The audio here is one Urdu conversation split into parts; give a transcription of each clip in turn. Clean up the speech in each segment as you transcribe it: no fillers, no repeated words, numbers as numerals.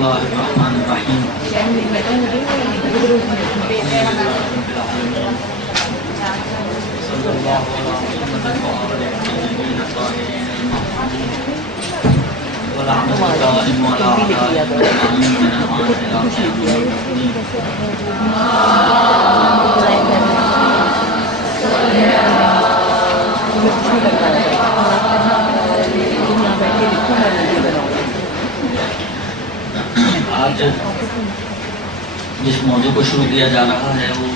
اللہ الرحمن الرحیم صلی اللہ علیہ وسلم ورحمۃ آج جس موضوع کو شروع کیا جا رہا ہے وہ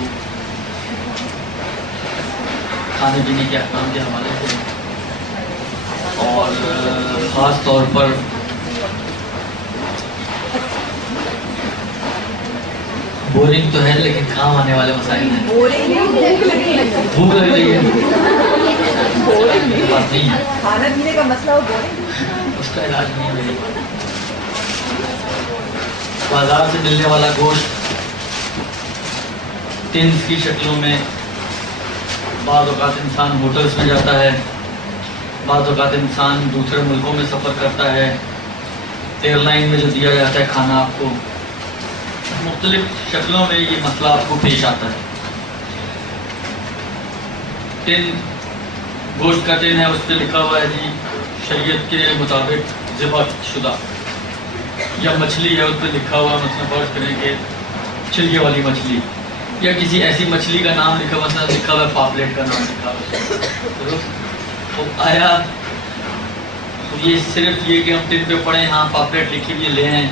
کھانے پینے کے احکام کے حوالے سے اور خاص طور پر بورنگ تو ہے لیکن کام آنے والے مسائل ہیں. بھوک لگ رہی ہے بات نہیں ہے, کھانا پینے کا مسئلہ ہو بورنگ, اس کا علاج نہیں ہے. بازار سے ملنے والا گوشت ٹنز کی شکلوں میں, بعض اوقات انسان ہوٹلز میں جاتا ہے, بعض اوقات انسان دوسرے ملکوں میں سفر کرتا ہے, ایئر لائن میں جو دیا جاتا ہے کھانا آپ کو, مختلف شکلوں میں یہ مسئلہ آپ کو پیش آتا ہے. ٹن گوشت کا ٹن ہے, اس پہ لکھا ہوا ہے جی شریعت کے مطابق ذبح شدہ, یا مچھلی ہے اس پہ لکھا ہوا مثلا فرض کریں کہ چھلکے والی مچھلی, یا کسی ایسی مچھلی کا نام لکھا ہوا, مثلا لکھا ہوا ہے پاپلیٹ کا نام لکھا ہوا ہے. تو آیا یہ صرف یہ کہ ہم ٹن پہ پڑھیں ہاں پاپلیٹ لکھی ہوئی لے آئیں,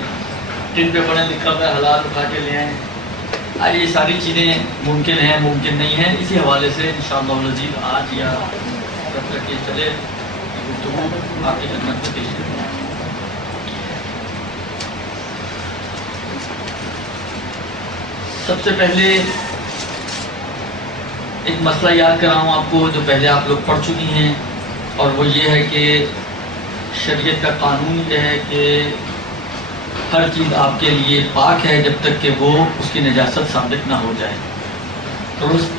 ٹن پہ پڑھیں لکھا ہوا ہے حلال اٹھا کے لے آئیں, یہ ساری چیزیں ممکن ہیں ممکن نہیں ہیں. اسی حوالے سے انشاءاللہ العزیز آج یا جب تک یہ چلے گفتگو آپ کی خدمت میں پیش کریں. سب سے پہلے ایک مسئلہ یاد کراؤں آپ کو جو پہلے آپ لوگ پڑھ چکی ہیں, اور وہ یہ ہے کہ شریعت کا قانون یہ ہے کہ ہر چیز آپ کے لیے پاک ہے جب تک کہ وہ اس کی نجاست ثابت نہ ہو جائے. درست.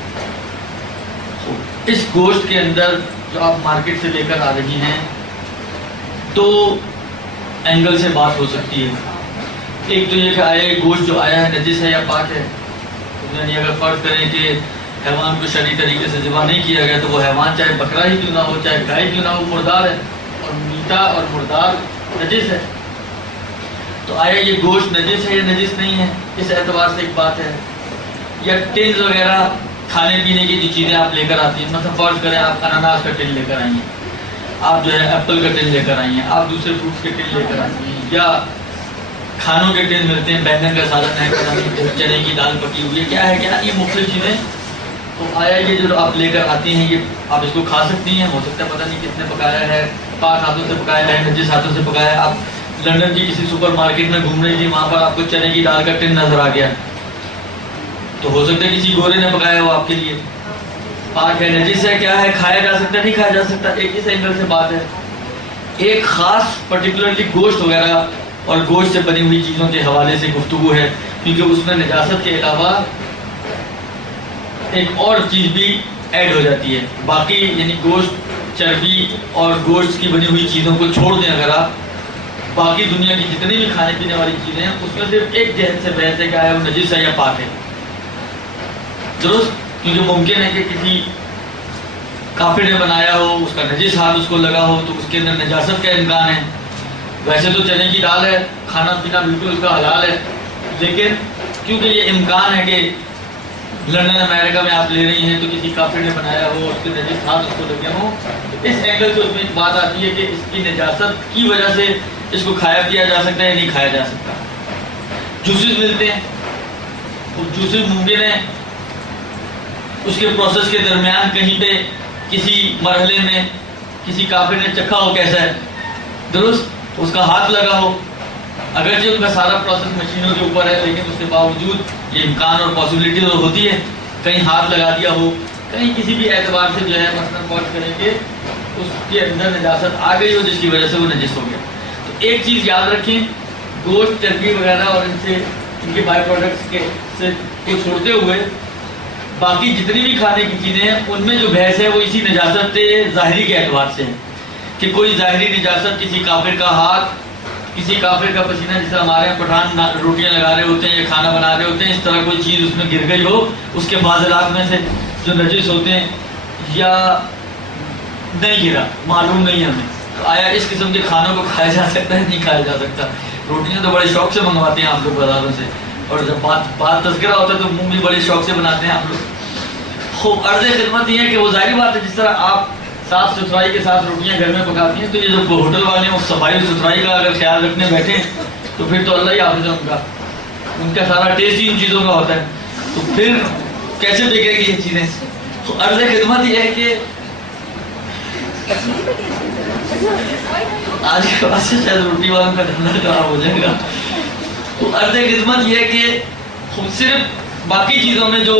اس گوشت کے اندر جو آپ مارکیٹ سے لے کر آ رہی ہیں دو اینگل سے بات ہو سکتی ہے. ایک تو یہ کہ آئے گوشت جو آیا ہے نجس ہے یا پاک ہے, یعنی اگر فرض کریں کہ حیوان کو شرعی طریقے سے ذبح نہیں کیا گیا تو وہ حیوان چاہے بکرا ہی کیوں نہ ہو چاہے گائے کیوں نہ ہو مردار ہے, اور میٹھا اور مردار نجس ہے. تو آیا یہ گوشت نجس ہے یا نجس نہیں ہے, اس اعتبار سے ایک بات ہے. یا ٹنز وغیرہ کھانے پینے کی جو چیزیں آپ لے کر آتی ہیں, مثلا فرض کریں آپ اناناس کا ٹن لے کر آئی ہیں, آپ جو ہے ایپل کا ٹن لے کر آئی ہیں, آپ دوسرے فروٹس کے ٹن لے کر آئی ہیں, یا کھانوں کے ٹن ملتے ہیں, بینگن کا سالن ہے, چنے کی دال پکی ہوئی ہے, کیا ہے کیا یہ مختلف چیزیں. تو آیا یہ جو آپ لے کر آتی ہیں یہ آپ اس کو کھا سکتی ہیں, ہو سکتا ہے پتہ نہیں کس نے پکایا ہے, پاک ہاتھوں سے پکایا ہے نجس ہاتھوں سے پکایا ہے. آپ لندن کی کسی سپر مارکیٹ میں گھوم رہی تھی, وہاں پر آپ کو چنے کی دال کا ٹن نظر آ گیا, تو ہو سکتا ہے کسی گورے نے پکایا ہو آپ کے لیے, پاک ہے نجس ہے کیا ہے, کھایا جا سکتا ہے نہیں کھایا جا سکتا. ایک اس اینگل سے بات ہے. ایک خاص پرٹیکولرلی گوشت وغیرہ اور گوشت سے بنی ہوئی چیزوں کے حوالے سے گفتگو ہے, کیونکہ اس میں نجاست کے علاوہ ایک اور چیز بھی ایڈ ہو جاتی ہے. باقی یعنی گوشت, چربی اور گوشت کی بنی ہوئی چیزوں کو چھوڑ دیں اگر آپ, باقی دنیا کی جتنی بھی کھانے پینے والی چیزیں ہیں اس میں صرف ایک جہت سے بحث ہے کہ آیا وہ نجس ہے یا پاک ہے. درست. کیونکہ ممکن ہے کہ کسی کافر نے بنایا ہو, اس کا نجس ہاتھ اس کو لگا ہو, تو اس کے اندر نجاست کا امکان ہے. ویسے تو چنے کی دال ہے, کھانا پینا بالکل اس کا حلال ہے, لیکن کیونکہ یہ امکان ہے کہ لندن امریکہ میں آپ لے رہی ہیں تو کسی کافر نے بنایا ہو, اس کے نجس ہاتھ اس کو لگے ہوں, اس اینگل سے اس میں ایک بات آتی ہے کہ اس کی نجاست کی وجہ سے اس کو کھایا پیا جا سکتا ہے یا نہیں کھایا جا سکتا. جوسز ملتے ہیں, جوسز ممکن ہے اس کے پروسیس کے درمیان کہیں پہ کسی مرحلے میں کسی کافر نے چکھا ہو کیسا ہے, درست, اس کا ہاتھ لگا ہو, اگرچہ ان کا سارا پروسیس مشینوں کے اوپر ہے لیکن اس کے باوجود یہ امکان اور پاسبلٹی تو ہوتی ہے کہیں ہاتھ لگا دیا ہو, کہیں کسی بھی اعتبار سے جو ہے مثلاً غور کریں کہ اس کے اندر نجاست آ گئی ہو جس کی وجہ سے وہ نجس ہو گیا. تو ایک چیز یاد رکھیں, گوشت, چربی وغیرہ اور ان کے بائی پروڈکٹس کے سے کو چھوڑتے ہوئے باقی جتنی بھی کھانے کی چیزیں ہیں ان میں جو بحث ہے وہ اسی نجاست ظاہری کے اعتبار سے ہے کہ کوئی ظاہری نجاست, کسی کافر کا ہاتھ, کسی کافر کا پسینہ، جس طرح ہمارے یہاں پٹھان روٹیاں لگا رہے ہوتے ہیں یا کھانا بنا رہے ہوتے ہیں، اس طرح کوئی چیز اس میں گر گئی ہو، اس کے فاضلات میں سے جو نجس ہوتے ہیں، یا نہیں گرا، معلوم نہیں ہمیں، تو آیا اس قسم کے کھانوں کو کھایا جا سکتا ہے؟ نہیں کھایا جا سکتا. روٹیاں تو بڑے شوق سے منگواتے ہیں آپ لوگ بازاروں سے، اور جب بات تذکرہ ہوتا ہے تو منہ بھی بڑے شوق سے بناتے ہیں آپ لوگ. خوب عرض خدمت یہ ہے کہ وہ ظاہری بات ہے، جس طرح آپ صاف ستھرائی کے ساتھ روٹیاں گھر میں پکاتی ہیں، تو یہ جو ہوٹل والے ہیں وہ صفائی ستھرائی کا اگر خیال رکھنے بیٹھے تو پھر تو اللہ ہی حافظ ہے ان کا سارا ٹیسٹ ہی ان چیزوں کا ہوتا ہے، تو پھر کیسے بگڑے گی یہ چیزیں؟ تو عرض خدمت یہ ہے کہ آج کے بعد سے شاید روٹی والوں کا دھندا خراب ہو جائے گا. تو عرض خدمت یہ ہے کہ صرف باقی چیزوں میں جو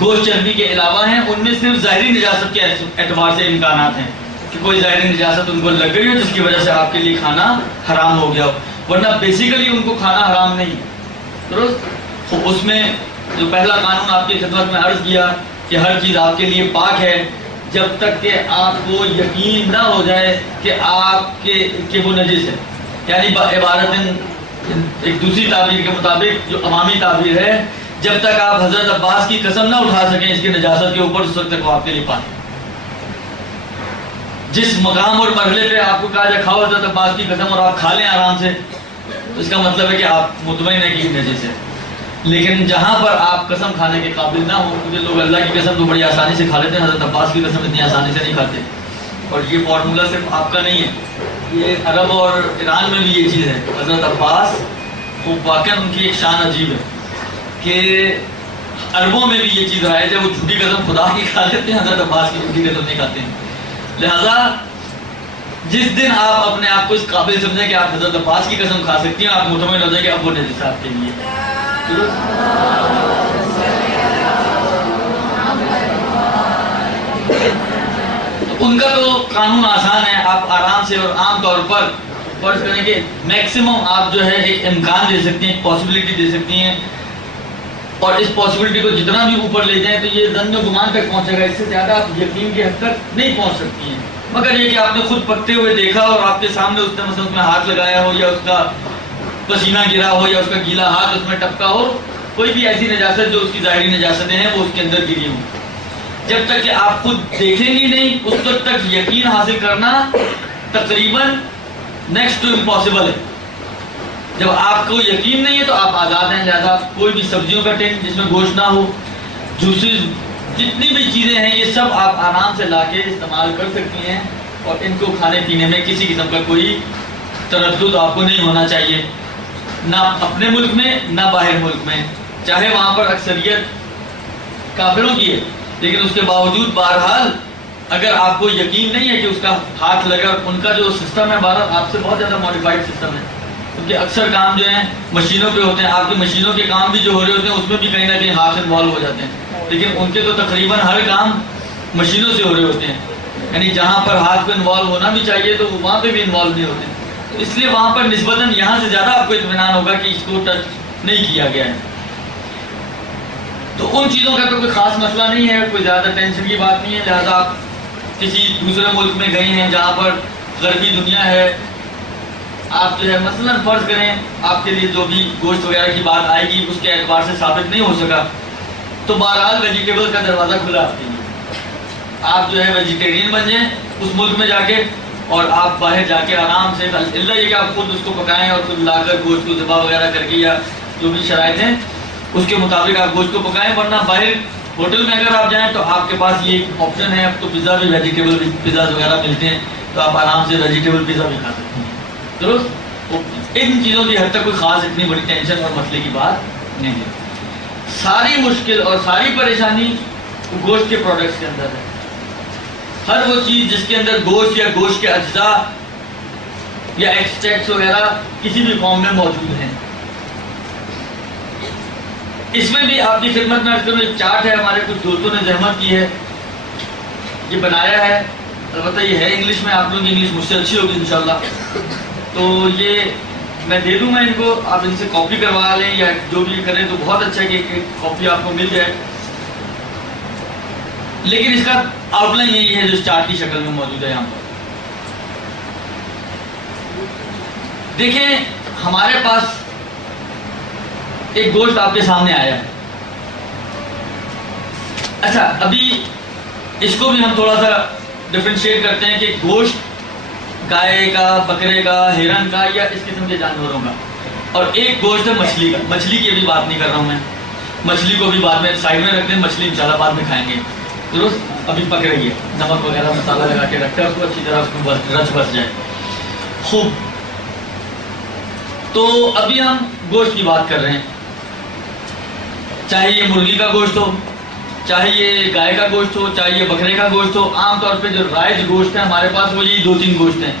گوشت چربی کے علاوہ ہیں، ان میں صرف ظاہری نجاست کے اعتبار سے امکانات ہیں کہ کوئی ظاہری نجاست ان کو لگ گئی ہو جس کی وجہ سے آپ کے لیے کھانا حرام ہو گیا ہو، ورنہ بیسیکلی ان کو کھانا حرام نہیں. درست؟ تو اس میں جو پہلا قانون آپ کی خدمت میں عرض کیا کہ ہر چیز آپ کے لیے پاک ہے جب تک کہ آپ کو یقین نہ ہو جائے کہ وہ نجس ہے. یعنی عبارت ایک دوسری تعبیر کے مطابق جو عوامی تعبیر ہے، جب تک آپ حضرت عباس کی قسم نہ اٹھا سکیں اس کی نجاست کے اوپر، اس وقت تک وہ آپ کے لیے پاک. جس مقام اور مرحلے پہ آپ کو کہا جائے کھاؤ حضرت عباس کی قسم اور آپ کھا لیں آرام سے، تو اس کا مطلب ہے کہ آپ مطمئن ہیں کہ یہ نجس ہے. لیکن جہاں پر آپ قسم کھانے کے قابل نہ ہو، کیونکہ لوگ اللہ کی قسم تو بڑی آسانی سے کھا لیتے ہیں، حضرت عباس کی قسم اتنی آسانی سے نہیں کھاتے. اور یہ فارمولہ صرف آپ کا نہیں ہے، یہ عرب اور ایران میں بھی یہ چیز ہے. حضرت عباس وہ واقعا ان کی ایک شان عجیب ہے کہ عربوں میں بھی یہ چیز رائج ہے، وہ جھوٹی قسم خدا کی کھا لیتے ہیں، حضرت عباس کی جھوٹی قسم نہیں کھاتے ہیں. لہذا جس دن آپ اپنے آپ کو اس قابل سمجھیں کہ آپ حضرت عباس کی قسم کھا سکتی ہیں، آپ مطمئن ہو جائیں کہ اب وہ نجس آپ کے لیے. ان کا تو قانون آسان ہے، آپ آرام سے اور عام طور پر فرض کریں کہ میکسیمم آپ جو ہے ایک امکان دے سکتی ہیں، ایک پاسبلٹی دے سکتی ہیں، اور اس پاسبلٹی کو جتنا بھی اوپر لے جائیں تو یہ ظن و گمان تک پہنچے گا. اس سے زیادہ آپ یقین کی حد تک نہیں پہنچ سکتی ہیں، مگر یہ کہ آپ نے خود پکتے ہوئے دیکھا اور آپ کے سامنے اس نے مثلا اس میں ہاتھ لگایا ہو، یا اس کا پسینہ گرا ہو، یا اس کا گیلا ہاتھ اس میں ٹپکا ہو، کوئی بھی ایسی نجاست جو اس کی ظاہری نجاستیں ہیں وہ اس کے اندر گری ہوں. جب تک کہ آپ خود دیکھیں گی نہیں اس وقت تک یقین حاصل کرنا تقریباً نیکسٹ ٹو امپاسبل ہے. جب آپ کو یقین نہیں ہے تو آپ آزاد ہیں. لہذا کوئی بھی سبزیوں کا ٹین جس میں گوشت نہ ہو، جوسز، جتنی بھی چیزیں ہیں یہ سب آپ آرام سے لا کے استعمال کر سکتی ہیں، اور ان کو کھانے پینے میں کسی قسم کا کوئی تردد آپ کو نہیں ہونا چاہیے، نہ اپنے ملک میں نہ باہر ملک میں. چاہے وہاں پر اکثریت کافروں کی ہے، لیکن اس کے باوجود بہرحال اگر آپ کو یقین نہیں ہے کہ اس کا ہاتھ لگا، اور ان کا جو سسٹم ہے بہرحال آپ سے بہت زیادہ ماڈیفائڈ سسٹم ہے، کیونکہ اکثر کام جو ہیں مشینوں پہ ہوتے ہیں. آپ کی مشینوں کے کام بھی جو ہو رہے ہوتے ہیں اس میں بھی کہیں نہ کہیں ہاتھ انوالو ہو جاتے ہیں، لیکن ان کے تو تقریباً ہر کام مشینوں سے ہو رہے ہوتے ہیں. یعنی جہاں پر ہاتھ کو انوالو ہونا بھی چاہیے تو وہاں پہ بھی انوالو نہیں ہوتے، تو اس لیے وہاں پر نسبتاً یہاں سے زیادہ آپ کو اطمینان ہوگا کہ اس کو ٹچ نہیں کیا گیا ہے. تو ان چیزوں کا تو کوئی خاص مسئلہ نہیں ہے، کوئی زیادہ ٹینشن کی بات نہیں ہے. لہذا آپ کسی دوسرے ملک میں گئے ہیں جہاں پر غربی دنیا ہے، آپ جو ہے مثلا فرض کریں آپ کے لیے جو بھی گوشت وغیرہ کی بات آئے گی اس کے اعتبار سے ثابت نہیں ہو سکا، تو بہرحال ویجیٹیبل کا دروازہ کھلا آپ کے لیے. آپ جو ہے ویجیٹیرین بن جائیں اس ملک میں جا کے، اور آپ باہر جا کے آرام سے، اللہ یہ کہ آپ خود اس کو پکائیں اور خود لا کر گوشت کو ذبح وغیرہ کر کے، یا جو بھی شرائط ہیں اس کے مطابق آپ گوشت کو پکائیں. ورنہ باہر ہوٹل میں اگر آپ جائیں تو آپ کے پاس یہ ایک آپشن ہے، اب تو پیزا بھی ویجیٹیبل پیزاز وغیرہ ملتے ہیں، تو آپ آرام سے ویجیٹیبل پیزا بھی کھا سکتے ہیں. درست؟ ان چیزوں کی حد تک کوئی خاص اتنی بڑی ٹینشن اور مسئلے کی بات نہیں ہے. ساری مشکل اور ساری پریشانی گوشت کے پروڈکٹس کے اندر ہے. ہر وہ چیز جس کے اندر گوشت یا گوشت کے اجزاء یا ایکسٹریکٹس وغیرہ کسی بھی فارم میں موجود ہیں. اس میں بھی آپ کی خدمت میں ایک چارٹ ہے، ہمارے کچھ دوستوں نے زحمت کی ہے، یہ بنایا ہے. البتہ یہ ہے انگلش میں، آپ لوگوں کی انگلش مجھ سے اچھی ہوگی انشاءاللہ، تو یہ میں دے دوں گا ان کو، آپ ان سے کاپی کروا لیں یا جو بھی کریں تو بہت اچھا ہے کہ ایک کاپی آپ کو مل جائے. لیکن اس کا آؤٹ لائن یہی ہے جو اس چارٹ کی شکل میں موجود ہے یہاں پر. دیکھیں ہمارے پاس ایک گوشت آپ کے سامنے آیا ہے. اچھا ابھی اس کو بھی ہم تھوڑا سا ڈفرینشیٹ کرتے ہیں کہ گوشت گائے کا، بکرے کا، ہرن کا یا اس قسم کے جانوروں کا، اور ایک گوشت ہے مچھلی کا. مچھلی کی بھی بات نہیں کر رہا ہوں میں، مچھلی کو بھی بعد میں سائڈ میں رکھتے ہیں، مچھلی انشاءاللہ بعد میں کھائیں گے. درست ابھی پک رہی ہے، نمک وغیرہ مسالہ لگا کے رکھتے ہیں اس کو اچھی طرح اس کو رچ بس جائے خوب. تو ابھی ہم گوشت کی بات کر رہے ہیں، چاہے یہ مرغی کا گوشت ہو، چاہے یہ گائے کا گوشت ہو، چاہے یہ بکرے کا گوشت ہو. عام طور پہ جو رائج گوشت ہے ہمارے پاس وہ یہی 2-3 گوشت ہیں،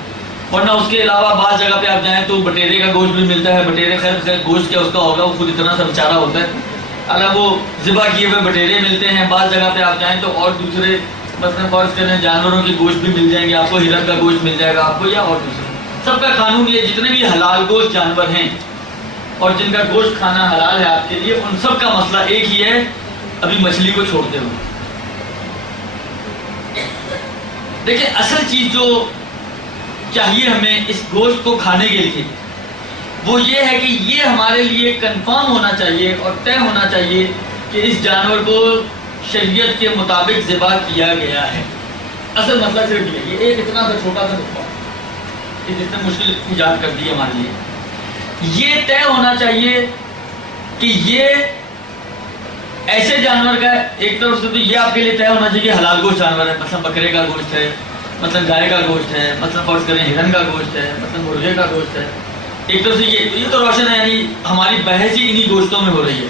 ورنہ اس کے علاوہ بعض جگہ پہ آپ جائیں تو بٹیرے کا گوشت بھی ملتا ہے. بٹیرے خیر گوشت کیا اس کا ہوگا، وہ خود اتنا سا بیچارہ ہوتا ہے. اگر وہ ذبح کیے ہوئے بٹیرے ملتے ہیں. بعض جگہ پہ آپ جائیں تو اور دوسرے مثلاً فرض کریں جانوروں کے گوشت بھی مل جائیں گے آپ کو، ہرن کا گوشت مل جائے گا آپ کو، یا اور دوسرے. سب کا قانون یہ جتنے بھی حلال گوشت جانور ہیں اور جن کا گوشت کھانا حلال ہے آپ کے لیے، ان سب کا مسئلہ ایک ہی ہے، ابھی مچھلی کو چھوڑتے ہوئے. دیکھیں اصل چیز جو چاہیے ہمیں اس گوشت کو کھانے کے لیے وہ یہ ہے کہ یہ ہمارے لیے کنفرم ہونا چاہیے اور طے ہونا چاہیے کہ اس جانور کو شریعت کے مطابق ذبح کیا گیا ہے. اصل مسئلہ صرف یہ ہے، ایک اتنا سا چھوٹا سا نقطہ جس نے مشکل ایجاد کر دی ہمارے لیے. یہ طے ہونا چاہیے کہ یہ ایسے جانور کا ایک طرف سے تو یہ آپ کے لیے طے ہونا چاہیے کہ حلال گوشت جانور ہے، مثلا بکرے کا گوشت ہے، مثلا گائے کا گوشت ہے، مثلا فرض کریں ہرن کا گوشت ہے، مثلا مرغے کا گوشت ہے. ایک طرف سے یہ تو روشن ہے، یعنی ہماری بحث ہی انہی گوشتوں میں ہو رہی ہے.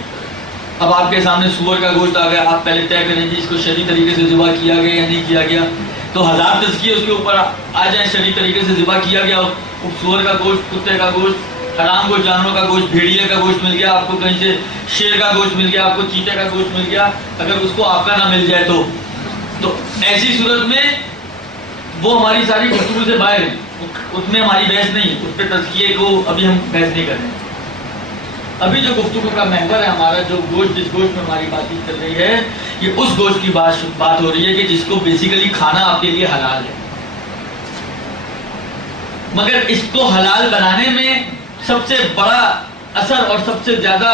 اب آپ کے سامنے سور کا گوشت آ گیا، آپ پہلے طے کریں جی اس کو شرعی طریقے سے ذبح کیا گیا یا نہیں کیا گیا. تو 1000 تزکیے اس کے اوپر آ جائیں شرعی طریقے سے ذبح کیا گیا. سور کا گوشت، کتے کا گوشت، حرام گوشت جانوروں کا گوشت، بھیڑیے کا گوشت مل گیا آپ کو، کہیں سے شیر کا گوشت مل گیا آپ کو، چیتے کا گوشت مل گیا، اگر اس کو آپ کا نہ مل جائے تو ایسی صورت میں وہ ہماری ساری گفتگو سے باہر ہے، اس میں ہماری بحث نہیں ہے، اس پہ تزکیے کو ابھی ہم بحث نہیں کر رہے ہیں. ابھی جو گفتگو کا محور ہے ہمارا، جو گوشت جس گوشت میں ہماری بات چیت چل رہی ہے، یہ اس گوشت کی بات ہو رہی ہے کہ جس کو بیسیکلی کھانا آپ کے لیے حلال ہے. مگر اس کو حلال بنانے میں سب سے بڑا اثر اور سب سے زیادہ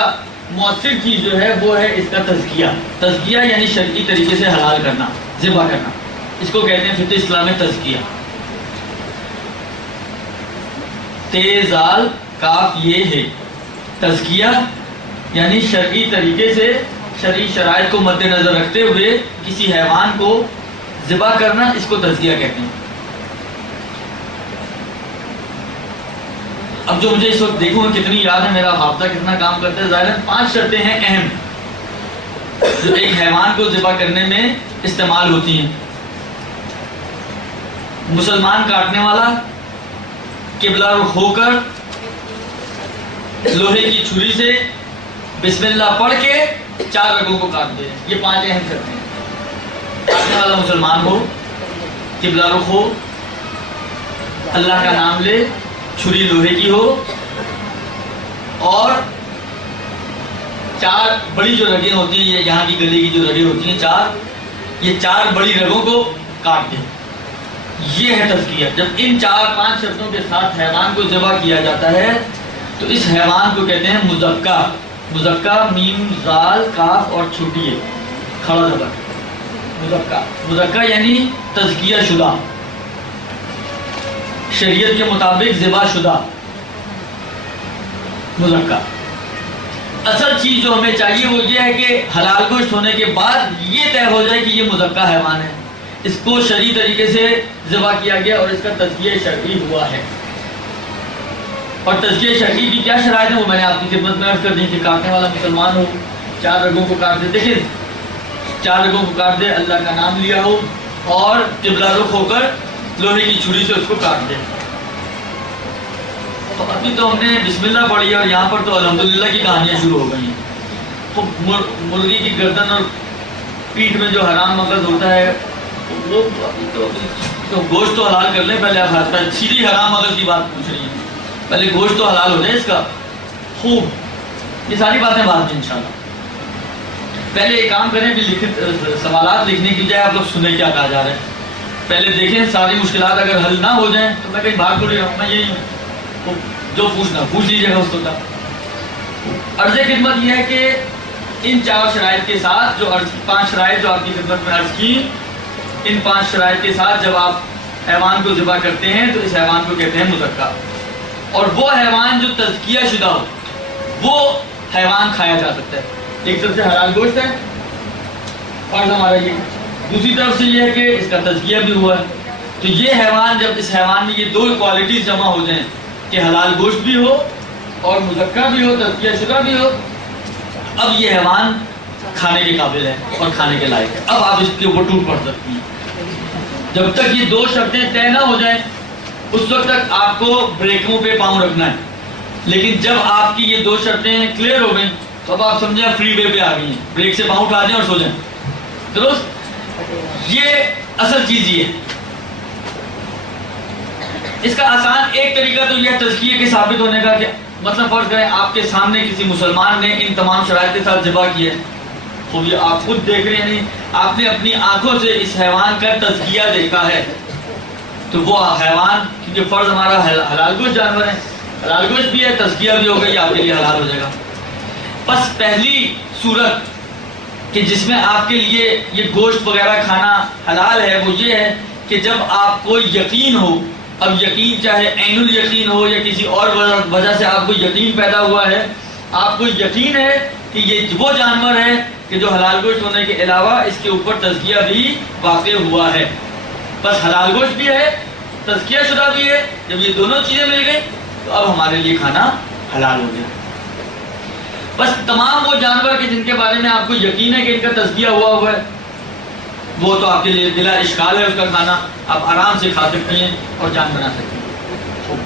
مؤثر چیز جو ہے وہ ہے اس کا تزکیہ. تزکیہ یعنی شرعی طریقے سے حلال کرنا، ذبح کرنا. اس کو کہتے ہیں فقہ اسلام میں تزکیہ. تیزال کاف یہ ہے تزکیہ، یعنی شرعی طریقے سے شرعی شرائط کو مد نظر رکھتے ہوئے کسی حیوان کو ذبح کرنا، اس کو تزکیہ کہتے ہیں. اب جو مجھے اس وقت دیکھوں گا کتنی یاد ہے، میرا حافظہ کتنا کام کرتا ہے. ظاہر 5 شرطیں ہیں اہم جو ایک حیوان کو ذبح کرنے میں استعمال ہوتی ہیں. مسلمان کاٹنے والا قبلہ رخ ہو کر لوہے کی چھری سے بسم اللہ پڑھ کے 4 رگوں کو کاٹ دے. یہ 5 اہم شرطیں ہیں. کاٹنے والا مسلمان ہو، قبلہ رخ ہو، اللہ کا نام لے، چھری لوہے کی ہو، اور 4 بڑی جو رگیں ہوتی ہیں، یہ یہاں کی گلے کی جو رگیں ہوتی ہیں 4، یہ 4 بڑی رگوں کو کاٹ دیں. یہ ہے تزکیہ. جب ان 4-5 شرطوں کے ساتھ حیوان کو ذبح کیا جاتا ہے تو اس حیوان کو کہتے ہیں مزکہ. مزکہ میم زال کاف اور چھوٹی ہے کھڑا زبر. مزکہ، مزکہ یعنی تزکیہ شدہ، شریعت کے مطابق ذبح شدہ. مزکہ اصل چیز جو ہمیں چاہیے وہ یہ ہے کہ حلال گوشت ہونے کے بعد یہ طے ہو جائے کہ یہ مزکہ حیوان ہے، اس کو شرعی طریقے سے ذبح کیا گیا اور اس کا تزکیہ شرعی ہوا ہے. اور تزکیہ شرعی کی کیا شرائط ہے وہ میں نے آپ کی خدمت میں عرض کر دی کہ کاٹنے والا مسلمان ہو، 4 رگوں کو کاٹ دے. دیکھیں 4 رگوں کو کاٹ دے، اللہ کا نام لیا ہو، اور قبلہ رخ ہو کر لوہے کی چھری سے اس کو کاٹ دے. تو ابھی تو ہم نے بسم اللہ پڑھی ہے اور یہاں پر تو الحمدللہ کی کہانیاں شروع ہو گئی ہیں. تو مرغی کی گردن اور پیٹھ میں جو حرام مغز ہوتا ہے وہ تو گوشت تو حلال کر لیں پہلے. آپ سیدھی حرام مغز کی بات پوچھ رہی ہیں، پہلے گوشت تو حلال ہو جائے اس کا خوب. یہ ساری باتیں بعد میں انشاءاللہ. پہلے ایک کام کریں کہ سوالات لکھنے کی جائے آپ لوگ سنیں کیا کہا جا رہا ہے. پہلے دیکھیں ساری مشکلات اگر حل نہ ہو جائیں تو میں کہیں باہر تھوڑی رہوں، میں یہی ہوں. جو پوچھنا پوچھ لیجیے گا اس کو. عرض خدمت یہ ہے کہ ان 4 شرائط کے ساتھ جو 5 شرائط جو آپ کی خدمت میں عرض کی، ان 5 شرائط کے ساتھ جب آپ حیوان کو ذبح کرتے ہیں تو اس حیوان کو کہتے ہیں مزکا. اور وہ حیوان جو تزکیہ شدہ ہو وہ حیوان کھایا جا سکتا ہے. ایک طرف سے حلال گوشت ہے فرض ہمارا یہ، دوسری طرف سے یہ ہے کہ اس کا تزکیہ بھی ہوا ہے. تو یہ حیوان جب اس حیوان میں یہ 2 کوالٹیز جمع ہو جائیں کہ حلال گوشت بھی ہو اور مزکا بھی ہو، تزکیہ شدہ بھی ہو، اب یہ حیوان کھانے کے قابل ہے اور کھانے کے لائق ہے. اب آپ اس کے اوپر ٹوٹ پڑ سکتی ہیں. جب تک یہ 2 شرطیں طے نہ ہو جائیں اس وقت تک آپ کو بریکوں پہ پاؤں رکھنا ہے. لیکن جب آپ کی یہ 2 شرطیں کلیئر ہو گئیں تو اب آپ سمجھیں فری وے پہ آ گئی ہیں، بریک سے پاؤں اٹھا دیں اور سو جائیں. درست؟ یہ اصل چیز یہ ہے. اس کا آسان ایک طریقہ تو یہ تزکیے کے ثابت ہونے کا کہ مثلا فرض کریں آپ کے سامنے کسی مسلمان نے ان تمام شرائط کے ساتھ ذبح کیا ہے، تو یہ آپ خود دیکھ رہے ہیں، نہیں آپ نے اپنی آنکھوں سے اس حیوان کا تزکیہ دیکھا ہے، تو وہ حیوان کیونکہ فرض ہمارا حلال گوشت جانور ہے، حلال گوشت بھی ہے، تزکیہ بھی ہوگا، یہ آپ کے لیے حلال ہو جائے گا. بس پہلی صورت کہ جس میں آپ کے لیے یہ گوشت وغیرہ کھانا حلال ہے وہ یہ ہے کہ جب آپ کو یقین ہو. اب یقین چاہے عین الیقین ہو یا کسی اور وجہ سے آپ کو یقین پیدا ہوا ہے، آپ کو یقین ہے کہ یہ وہ جانور ہے کہ جو حلال گوشت ہونے کے علاوہ اس کے اوپر تزکیہ بھی واقع ہوا ہے. بس حلال گوشت بھی ہے، تزکیہ شدہ بھی ہے. جب یہ دونوں چیزیں مل گئی تو اب ہمارے لیے کھانا حلال ہو گیا. بس تمام وہ جانور کے جن کے بارے میں آپ کو یقین ہے کہ ان کا تزکیہ ہوا ہے وہ تو آپ کے لیے بلا اشکال ہے، اس کا کھانا آپ آرام سے کھا سکتی ہیں اور جان بنا سکتی ہیں.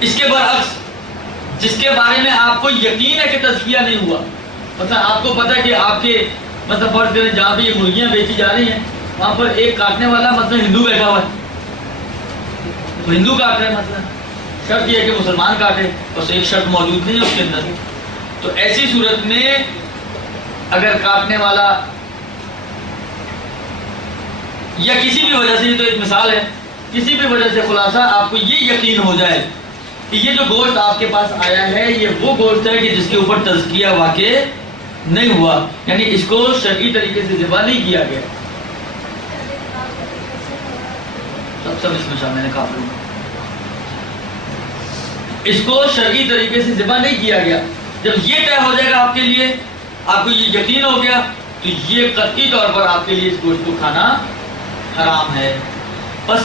اس کے برعکس جس کے بارے میں آپ کو یقین ہے کہ تزکیہ نہیں ہوا، مثلا آپ کو پتہ ہے کہ آپ کے مطلب فرض کریں جہاں بھی یہ مرغیاں بیچی جا رہی ہیں وہاں پر ایک کاٹنے والا مثلا ہندو بیٹھا ہوا ہے، تو ہندو کاٹ رہے ہیں، مثلا شرط یہ ہے کہ مسلمان کاٹے، بس ایک شرط موجود نہیں ہے اس کے اندر. تو ایسی صورت میں اگر کاٹنے والا یا کسی بھی وجہ سے، یہ تو ایک مثال ہے، کسی بھی وجہ سے خلاصہ آپ کو یہ یقین ہو جائے کہ یہ جو گوشت آپ کے پاس آیا ہے یہ وہ گوشت ہے کہ جس کے اوپر تزکیہ واقع نہیں ہوا، یعنی اس کو شرعی طریقے سے ذبح نہیں کیا گیا. سب اس میں شامل ہے کافروں، اس کو شرعی طریقے سے ذبح نہیں کیا گیا. جب یہ طے ہو جائے گا آپ کے لیے، آپ کو یہ یقین ہو گیا تو یہ قطعی طور پر آپ کے لیے اس گوشت کو کھانا حرام ہے. بس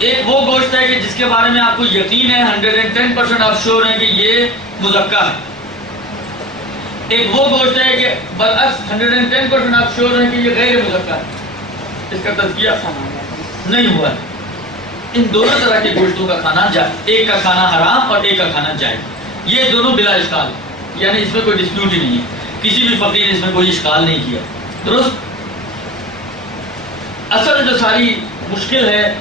ایک وہ گوشت ہے کہ جس کے بارے میں آپ کو یقین ہے 110% آپ شور ہیں کہ یہ مزکا ہے. ایک وہ گوشت ہے کہ برعکس 110% آپ شور ہیں کہ یہ غیر مزکا ہے، اس کا تزکیہ نہیں ہوا ہے. ان دونوں طرح کے گوشتوں کا کھانا جائز، ایک کا کھانا حرام اور ایک کا کھانا جائز. یہ دونوں بلا اشکال، یعنی اس میں کوئی ڈسپیوٹ ہی نہیں ہے، کسی بھی فقیر نے اس میں کوئی اشکال نہیں کیا. درست؟ اصل جو ساری مشکل ہے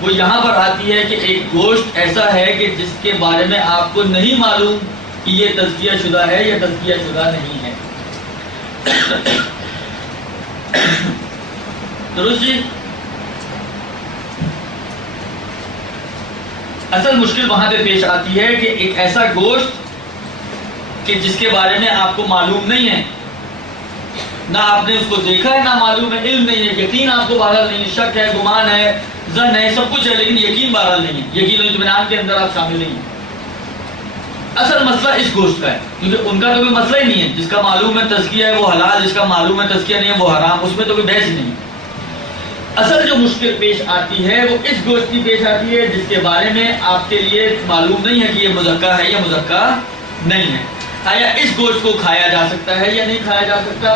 وہ یہاں پر آتی ہے کہ ایک گوشت ایسا ہے کہ جس کے بارے میں آپ کو نہیں معلوم کہ یہ تزکیہ شدہ ہے یا تزکیہ شدہ نہیں ہے. درست جی؟ اصل مشکل وہاں پہ پیش آتی ہے کہ ایک ایسا گوشت کہ جس کے بارے میں آپ کو معلوم نہیں ہے، نہ آپ نے اس کو دیکھا ہے، نہ معلوم ہے، علم نہیں ہے، یقین آپ کو بہرحال نہیں ہے، شک ہے، گمان ہے، ظن ہے، سب کچھ ہے، لیکن یقین بہرحال نہیں ہے، یقین و اطمینان کے اندر آپ شامل نہیں ہیں. اصل مسئلہ اس گوشت کا ہے، کیونکہ ان کا تو کوئی مسئلہ ہی نہیں ہے. جس کا معلوم ہے تزکیہ ہے وہ حلال، جس کا معلوم ہے تزکیہ نہیں ہے وہ حرام، اس میں تو کوئی بحث ہی نہیں. اصل جو مشکل پیش آتی ہے وہ اس گوشت کی پیش آتی ہے جس کے بارے میں آپ کے لیے معلوم نہیں ہے کہ یہ مزکا ہے یا مزکا نہیں ہے. آیا اس گوشت کو کھایا جا سکتا ہے یا نہیں کھایا جا سکتا،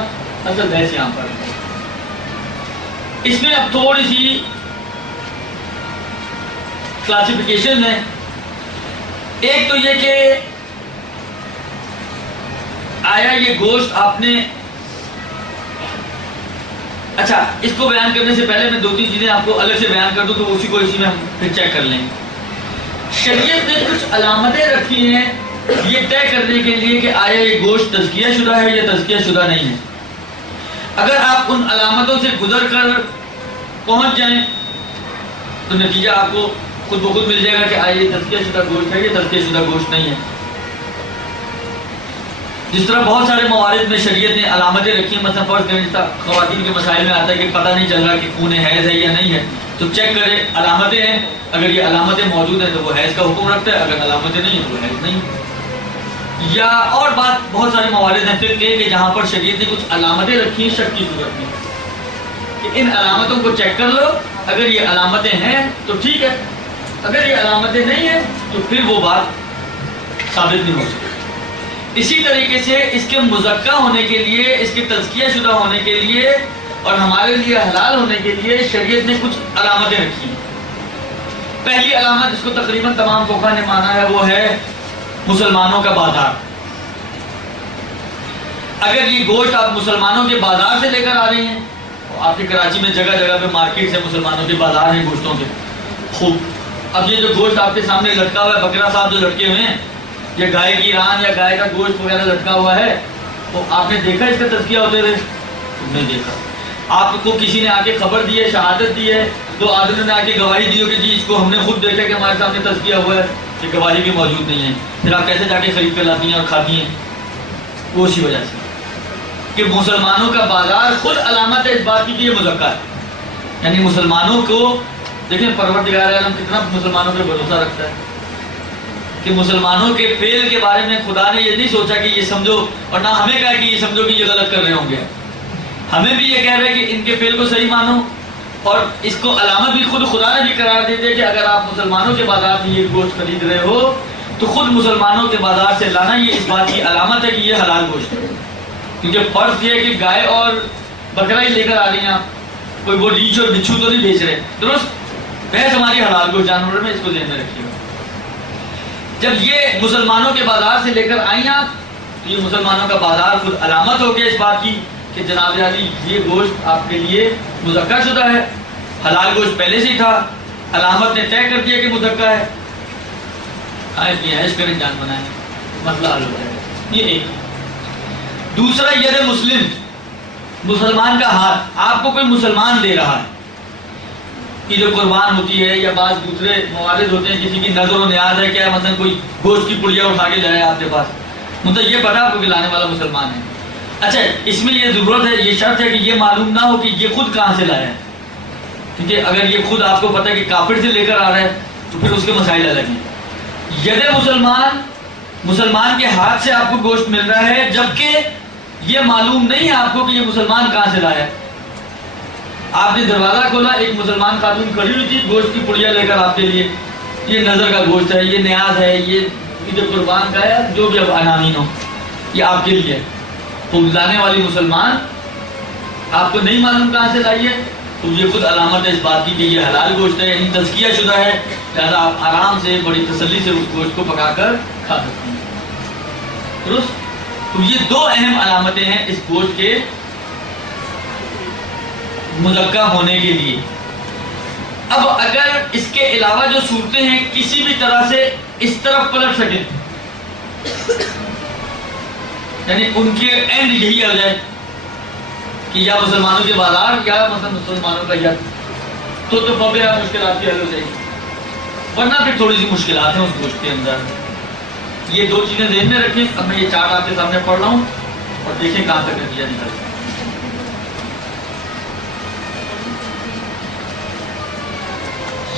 اصل بحث یہاں پر ہے. اس میں اب تھوڑی سی کلاسیفیکیشن ہے. ایک تو یہ کہ آیا یہ گوشت آپ نے، اچھا اس کو بیان کرنے سے پہلے میں 2-3 چیزیں آپ کو الگ سے بیان کر دوں تو اسی کو اسی میں ہم پھر چیک کر لیں. شریعت نے کچھ علامتیں رکھی ہیں یہ طے کرنے کے لیے کہ آیا یہ گوشت تزکیہ شدہ ہے یا تزکیہ شدہ نہیں ہے. اگر آپ ان علامتوں سے گزر کر پہنچ جائیں تو نتیجہ آپ کو خود بخود مل جائے گا کہ یہ تزکیہ شدہ گوشت ہے، یہ تزکیہ شدہ گوشت نہیں ہے۔ جس طرح بہت سارے موارد میں شریعت نے علامتیں رکھی ہیں، مثلا فرض کریں خواتین کے مسائل میں آتا ہے کہ پتہ نہیں چل رہا کہ خون حیض ہے یا نہیں ہے، تو چیک کرے علامتیں ہیں، اگر یہ علامتیں موجود ہیں تو وہ حیض کا حکم رکھتا ہے، اگر علامتیں نہیں ہیں تو وہ حیض نہیں۔ یا اور بات بہت سارے موارد ہیں پھر کہ جہاں پر شریعت نے کچھ علامتیں رکھی ہیں شک کی صورت میں کہ ان علامتوں کو چیک کر لو، اگر یہ علامتیں ہیں تو ٹھیک ہے، اگر یہ علامتیں نہیں ہیں تو پھر وہ بات ثابت نہیں ہو سکتی۔ اسی طریقے سے اس کے مزکہ ہونے کے لیے، اس کے تزکیہ شدہ ہونے کے لیے اور ہمارے لیے حلال ہونے کے لیے شریعت نے کچھ علامتیں رکھی ہیں۔ پہلی علامت جس کو تقریباً تمام فقہا نے مانا ہے وہ ہے مسلمانوں کا بازار۔ اگر یہ گوشت آپ مسلمانوں کے بازار سے لے کر آ رہے ہیں، آپ کے کراچی میں جگہ جگہ پہ مارکیٹ سے مسلمانوں کے بازار ہیں گوشتوں کے خوب، اب یہ جو گوشت آپ کے سامنے لٹکا ہوا ہے، بکرا صاحب جو لٹکے ہوئے ہیں، یہ گائے کی ران یا گائے کا گوشت وغیرہ لٹکا ہوا ہے، تو آپ نے دیکھا اس کا تزکیہ ہوتے ہوئے؟ نہیں دیکھا۔ آپ کو کسی نے آ کے خبر دی ہے، شہادت دی ہے، دو آدمیوں نے آ کے گواہی دی ہو کہ جی اس کو ہم نے خود دیکھا کہ ہمارے سامنے تزکیہ ہوا ہے، کہ گواہی بھی موجود نہیں ہے، پھر آپ کیسے جا کے خرید کر لاتی ہیں اور کھاتی ہیں؟ وہ اسی وجہ سے کہ مسلمانوں کا بازار خود علامت ہے اس بات کی کہ یہ مزکہ ہے، یعنی مسلمانوں کو دیکھیں پروردگار عالم کتنا مسلمانوں پہ بھروسہ رکھتا ہے کہ مسلمانوں کے فعل کے بارے میں خدا نے یہ نہیں سوچا کہ یہ سمجھو، اور نہ ہمیں کہا کہ یہ سمجھو کہ یہ غلط کر رہے ہوں گے، ہمیں بھی یہ کہہ رہے کہ ان کے فعل کو صحیح مانو، اور اس کو علامت بھی خود خدا نے بھی قرار دے دیا کہ اگر آپ مسلمانوں کے بازار سے یہ گوشت خرید رہے ہو تو خود مسلمانوں کے بازار سے لانا یہ اس بات کی علامت ہے کہ یہ حلال گوشت ہے، کیونکہ فرض یہ ہے کہ گائے اور بکرا ہی لے کر آ رہی ہیں آپ، کوئی وہ ریچھ اور بچھو تو نہیں بیچ رہے، درست؟ بحث ہماری حلال گوشت جانوروں میں، اس کو ذہن میں رکھیے گا۔ جب یہ مسلمانوں کے بازار سے لے کر آئیں آپ تو یہ مسلمانوں کا بازار خود علامت ہو گیا اس بات کی کہ جناب علی یہ گوشت آپ کے لیے مزکہ شدہ ہے، حلال گوشت پہلے سے ہی تھا، علامت نے طے کر دیا کہ مزکہ ہے، کھائیں عیش کریں جان بنائیں، مسئلہ حل ہو جائے گا۔ یہ ایک۔ دوسرا ید مسلم، مسلمان کا ہاتھ، آپ کو کوئی مسلمان دے رہا ہے، عید قربان ہوتی ہے یا بعض دوسرے موارد ہوتے ہیں، کسی کی نظر و نیاز ہے، کیا مثلا کوئی گوشت کی پڑیا اٹھا کے لائے آپ کے پاس، مطلب یہ پتا آپ کو کہ لانے والا مسلمان ہے، اچھا اس میں یہ ضرورت ہے، یہ شرط ہے کہ یہ معلوم نہ ہو کہ یہ خود کہاں سے لایا ہے، کیونکہ اگر یہ خود آپ کو پتا ہے کہ کافر سے لے کر آ رہا ہے تو پھر اس کے مسائل الگ ہیں۔ ید مسلمان، مسلمان کے ہاتھ سے آپ کو گوشت مل رہا ہے جبکہ یہ معلوم نہیں ہے آپ کو کہ یہ مسلمان کہاں سے لایا ہے۔ آپ نے دروازہ کھولا، ایک مسلمان خاتون کھڑی ہوئی تھی گوشت کی پڑیا لے کر آپ کے لیے، یہ نظر کا گوشت ہے، یہ نیاز ہے، یہ عید قربان کا ہے، جو بھی اب عناوین ہو، یہ آپ کے لیے، تو لانے والی مسلمان آپ کو نہیں معلوم کہاں سے لائی ہے، تو یہ خود علامت ہے اس بات کی کہ یہ حلال گوشت ہے، یعنی تزکیہ شدہ ہے، لہٰذا آپ آرام سے بڑی تسلی سے اس گوشت کو پکا کر کھا سکتے ہیں، درست؟ تو یہ دو اہم علامتیں ہیں اس گوشت کے مزکہ ہونے کے لیے۔ اب اگر اس کے علاوہ جو صورتیں ہیں کسی بھی طرح سے اس طرف پلٹ سکیں، یعنی ان کے اینڈ یہی آ جائے کہ یا مسلمانوں کے بازار یا مثلا مسلمانوں کا ید، تو ببے مشکلات کی حل ہو جائے گی، ورنہ پھر تھوڑی سی مشکلات ہیں اس گوشت کے اندر۔ یہ دو چیزیں ذہن میں رکھیں۔ اب میں یہ چارٹ آپ کے سامنے پڑھ رہا ہوں اور دیکھیں کہاں تک نتیجہ نکلتا ہے۔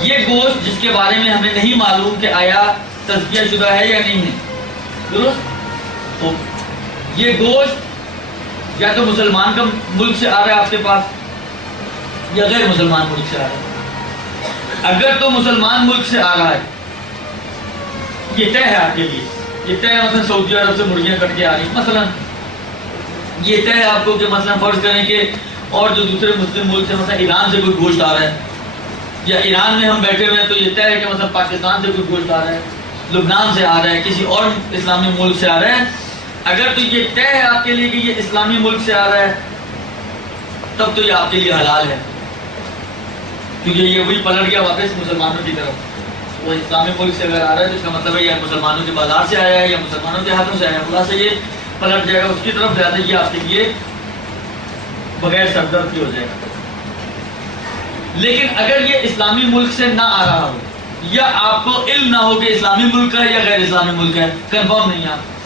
یہ گوشت جس کے بارے میں ہمیں نہیں معلوم کہ آیا تزکیہ شدہ ہے یا نہیں ہے، درست؟ تو یہ گوشت یا تو مسلمان کا ملک سے آ رہا ہے آپ کے پاس یا غیر مسلمان ملک سے آ رہا ہے۔ اگر تو مسلمان ملک سے آ رہا ہے، یہ طے ہے آپ کے لیے، یہ طے ہے مثلا سعودی عرب سے مرغیاں کٹ کے آ رہی ہیں، مثلا یہ طے ہے آپ کو کہ مثلا فرض کریں کہ اور جو دوسرے مسلم ملک سے مثلا ایران سے کوئی گوشت آ رہا ہے، یا ایران میں ہم بیٹھے ہوئے ہیں تو یہ طے ہے کہ مثلا پاکستان سے کوئی گوشت آ رہا ہے، لبنان سے آ رہا ہے، کسی اور اسلامی ملک سے آ رہا ہے۔ اگر تو یہ طے ہے آپ کے لیے کہ یہ اسلامی ملک سے آ رہا ہے تب تو یہ آپ کے لیے حلال ہے، کیونکہ یہ وہی پلٹ گیا واپس مسلمانوں کی طرف۔ وہ اسلامی ملک سے اگر آ رہا ہے تو اس کا مطلب ہے یہ مسلمانوں کے بازار سے آیا ہے یا مسلمانوں کے ہاتھوں سے آیا ہے، خدا سے یہ پلٹ جائے گا اس کی طرف، زیادہ یہ آپ کے لیے بغیر سردرد کی ہو جائے گا۔ لیکن اگر یہ اسلامی ملک سے نہ آ رہا ہو، یا آپ کو علم نہ ہو کہ اسلامی ملک ہے یا غیر اسلامی ملک ہے، کنفرم نہیں ہے آپ